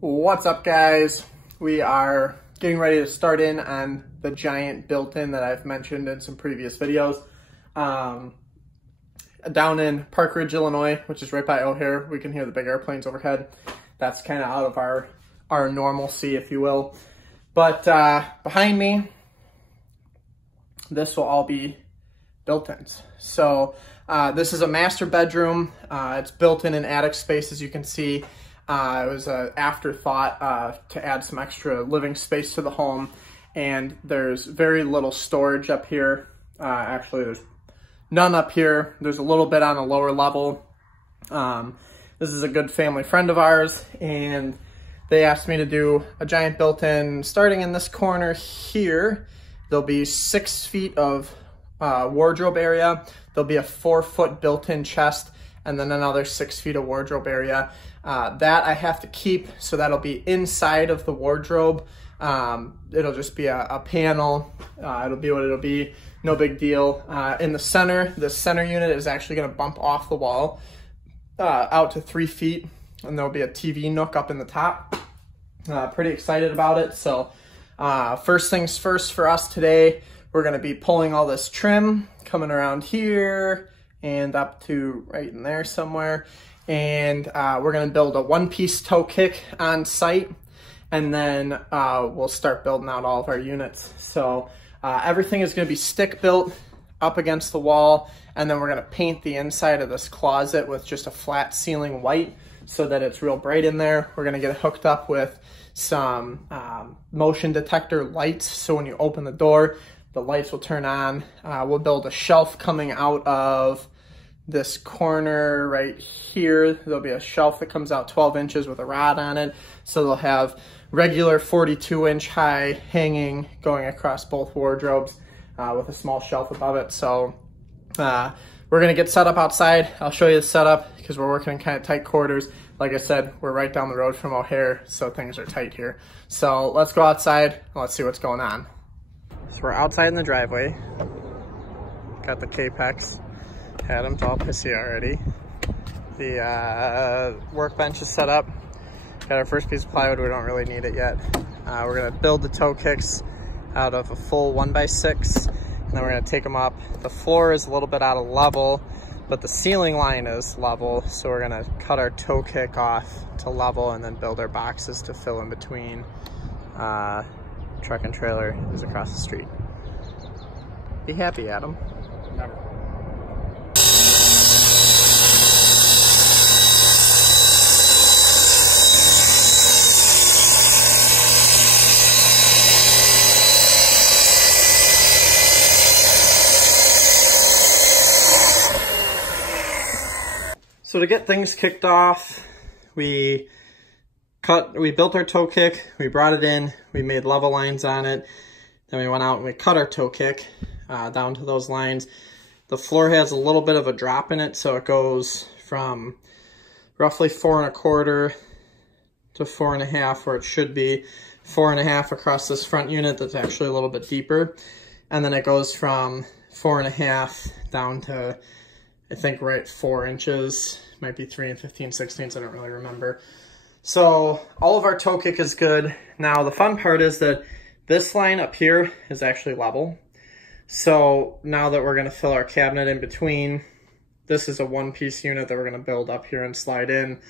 What's up, guys? We are getting ready to start in on the giant built-in that I've mentioned in some previous videos. Down in Park Ridge, Illinois, which is right by O'Hare, we can hear the big airplanes overhead. That's kind of out of our normalcy, if you will. But behind me, this will all be built-ins. So this is a master bedroom. It's built in an attic space, as you can see. It was an afterthought to add some extra living space to the home. And there's very little storage up here. Actually, there's none up here. There's a little bit on a lower level. This is a good family friend of ours, and they asked me to do a giant built-in. Starting in this corner here, there'll be 6 feet of wardrobe area. There'll be a 4-foot built-in chest, and then another 6 feet of wardrobe area. That I have to keep, so that'll be inside of the wardrobe. It'll just be a panel. It'll be what it'll be, no big deal. In the center unit is actually gonna bump off the wall out to 3 feet, and there'll be a TV nook up in the top. Pretty excited about it. So first things first for us today, we're gonna be pulling all this trim, coming around here and up to right in there somewhere. And we're gonna build a 1-piece toe kick on site, and then we'll start building out all of our units. So everything is gonna be stick built up against the wall, and then we're gonna paint the inside of this closet with just a flat ceiling white so that it's real bright in there. We're gonna get it hooked up with some motion detector lights, so when you open the door, the lights will turn on. We'll build a shelf coming out of this corner right here. There'll be a shelf that comes out 12 inches with a rod on it. So they'll have regular 42-inch high hanging going across both wardrobes with a small shelf above it. So we're gonna get set up outside. I'll show you the setup because we're working in kind of tight quarters. Like I said, we're right down the road from O'Hare, so things are tight here. So let's go outside and let's see what's going on. So we're outside in the driveway. Got the Capex. Adam's all pissy already. The workbench is set up. Got our first piece of plywood. We don't really need it yet. We're gonna build the toe kicks out of a full 1x6, and then we're gonna take them up. The floor is a little bit out of level, but the ceiling line is level, so we're gonna cut our toe kick off to level and then build our boxes to fill in between. Truck and trailer is across the street. Be happy, Adam. Never. So to get things kicked off, we built our toe kick, we brought it in, we made level lines on it, then we went out and we cut our toe kick down to those lines. The floor has a little bit of a drop in it, so it goes from roughly 4 1/4 to 4 1/2, where it should be 4 1/2 across this front unit that's actually a little bit deeper. And then it goes from 4 1/2 down to, I think, right 4 inches, might be 3 15/16, I don't really remember. So all of our toe kick is good. Now the fun part is that this line up here is actually level. So now that we're gonna fill our cabinet in between, this is a 1-piece unit that we're gonna build up here and slide in,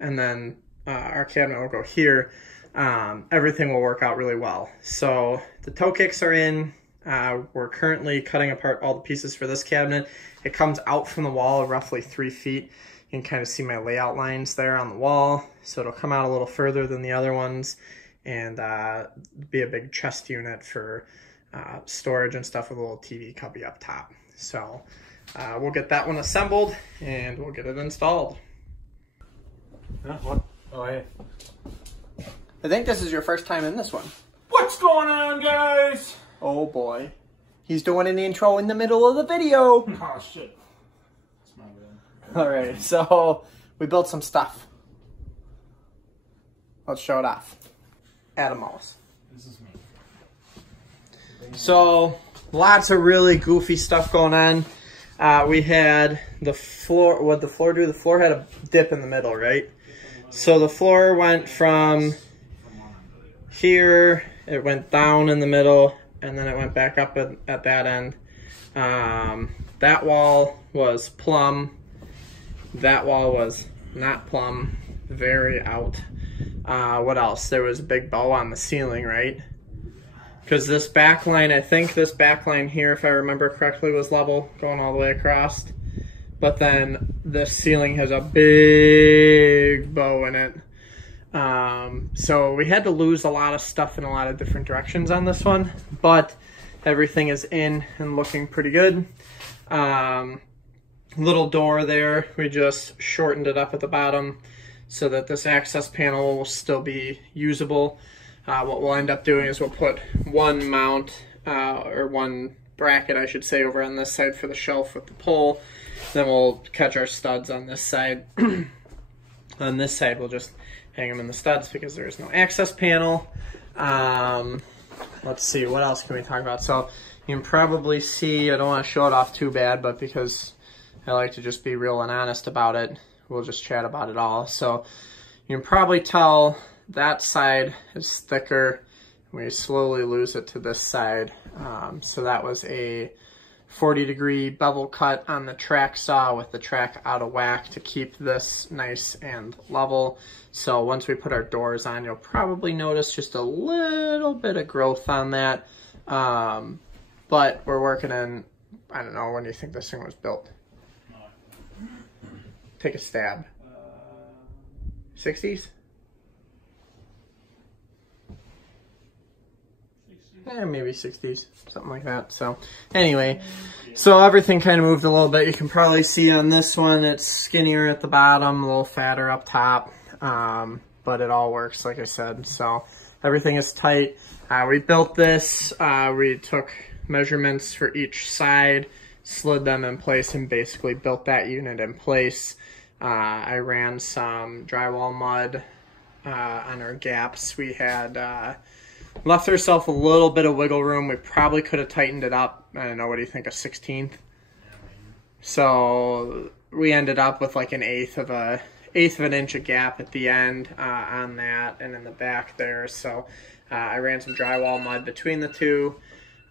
and then our cabinet will go here. Everything will work out really well. So the toe kicks are in. We're currently cutting apart all the pieces for this cabinet. It comes out from the wall roughly 3 feet. You can kind of see my layout lines there on the wall. So it'll come out a little further than the other ones, and be a big chest unit for storage and stuff with a little TV cubby up top. So we'll get that one assembled and we'll get it installed. What? Oh, hey. I think this is your first time in this one. What's going on, guys? Oh boy. He's doing an intro in the middle of the video. Oh shit. That's my bad. Alright, so we built some stuff. Let's show it off. Adam Moss. This is me. So lots of really goofy stuff going on. We had the floor, what'd the floor do? The floor had a dip in the middle, right? So the floor went from here, it went down in the middle, and then it went back up at that end. That wall was plumb. That wall was not plumb, very out. What else? There was a big bow on the ceiling, right? Because this back line, I think this back line here, if I remember correctly, was level going all the way across. But then this ceiling has a big bow in it. So we had to lose a lot of stuff in a lot of different directions on this one, but everything is in and looking pretty good. Little door there, we just shortened it up at the bottom so that this access panel will still be usable. What we'll end up doing is we'll put one mount, or one bracket I should say, over on this side for the shelf with the pole. Then we'll catch our studs on this side. On this side we'll just hang them in the studs because there is no access panel. Let's see, what else can we talk about? So you can probably see, I don't want to show it off too bad, but because I like to just be real and honest about it, we'll just chat about it all. So you can probably tell that side is thicker. We slowly lose it to this side. So that was a 40-degree bevel cut on the track saw with the track out of whack to keep this nice and level. So once we put our doors on, you'll probably notice just a little bit of growth on that. But we're working in, I don't know, when do you think this thing was built? Take a stab. 60s? Maybe 60s, something like that. So anyway, so everything kind of moved a little bit. You can probably see on this one, it's skinnier at the bottom, a little fatter up top, but it all works, like I said. So everything is tight. We built this, we took measurements for each side, slid them in place, and basically built that unit in place. I ran some drywall mud on our gaps. We had left ourselves a little bit of wiggle room. We probably could have tightened it up. I don't know, what do you think, a 16th? So we ended up with like an eighth of an inch of gap at the end on that and in the back there. So I ran some drywall mud between the two.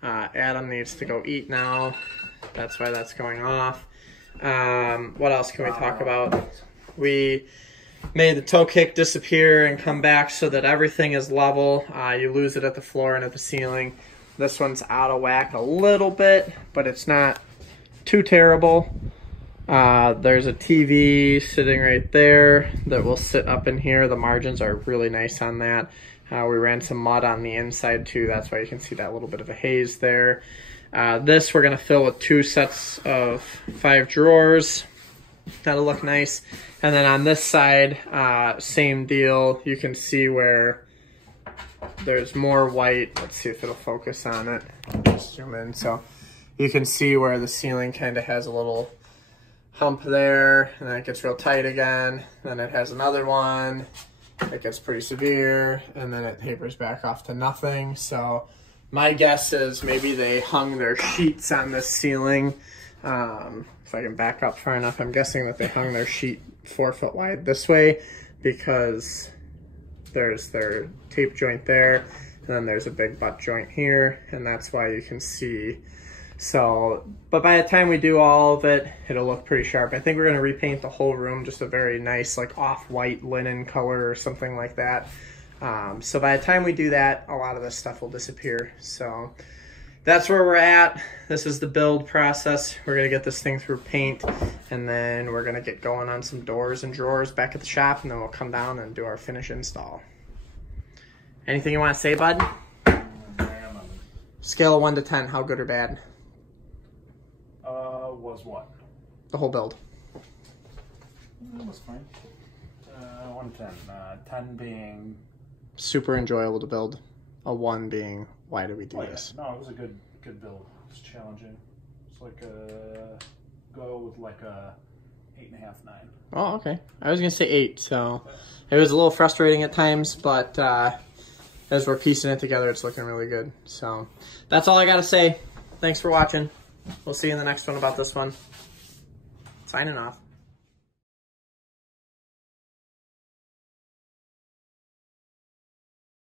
Adam needs to go eat now. That's why that's going off. What else can we talk about? We made the toe kick disappear and come back so that everything is level. You lose it at the floor and at the ceiling. This one's out of whack a little bit, but it's not too terrible. There's a TV sitting right there that will sit up in here. The margins are really nice on that. We ran some mud on the inside too. That's why you can see that little bit of a haze there. This we're gonna fill with 2 sets of 5 drawers. That'll look nice. And then on this side, same deal. You can see where there's more white. Let's see if it'll focus on it. Just zoom in. So you can see where the ceiling kind of has a little hump there, and then it gets real tight again. Then it has another one. It gets pretty severe, and then it tapers back off to nothing. So my guess is maybe they hung their sheets on this ceiling. If I can back up far enough, I'm guessing that they hung their sheet 4 foot wide this way because there's their tape joint there, and then there's a big butt joint here, and that's why you can see. So, but by the time we do all of it, it'll look pretty sharp. I think we're gonna repaint the whole room, just a very nice like off-white linen color or something like that. So by the time we do that, a lot of this stuff will disappear. So that's where we're at. This is the build process. We're gonna get this thing through paint, and then we're gonna get going on some doors and drawers back at the shop, and then we'll come down and do our finish install. Anything you wanna say, bud? Scale of 1 to 10, how good or bad? Was what? The whole build. It was fine. 1 to 10. 10 being super enjoyable to build. A 1 being, why do we do yeah. this? No, it was a good build. It's challenging. It's like go with like a 8.5, 9. Oh, okay. I was gonna say 8, so it was a little frustrating at times, but as we're piecing it together, it's looking really good. So that's all I gotta say. Thanks for watching. We'll see you in the next one about this one. Signing off.